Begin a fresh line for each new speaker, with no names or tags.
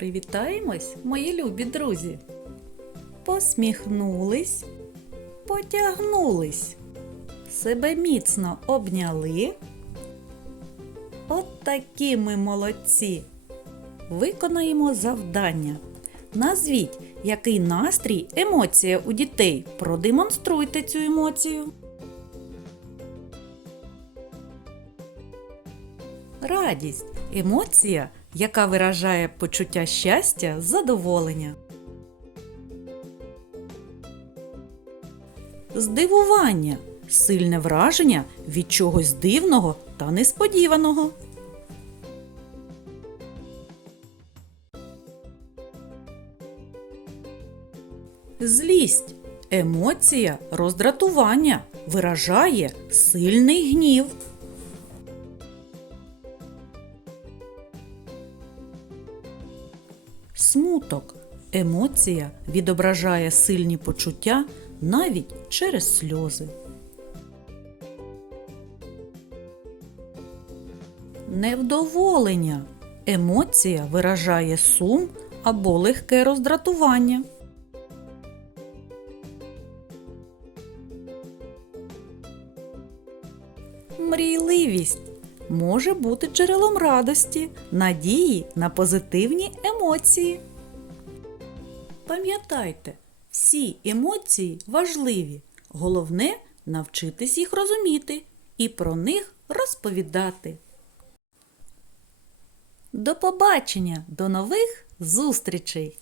Привітаємось, мої любі друзі. Посміхнулись, потягнулись, себе міцно обняли. От такі ми молодці. Виконаємо завдання. Назвіть, який настрій, емоція у дітей. Продемонструйте цю емоцію. Радість емоція, яка виражає почуття щастя, задоволення. Здивування сильне враження від чогось дивного та несподіваного. Злість емоція роздратування виражає сильний гнів. Смуток емоція відображає сильні почуття навіть через сльози. Невдоволення емоція виражає сум або легке роздратування. Мрійливість може бути джерелом радості, надії на позитивні емоції. Пам'ятайте, всі емоції важливі. Головне навчитись їх розуміти і про них розповідати. До побачення, до нових зустрічей!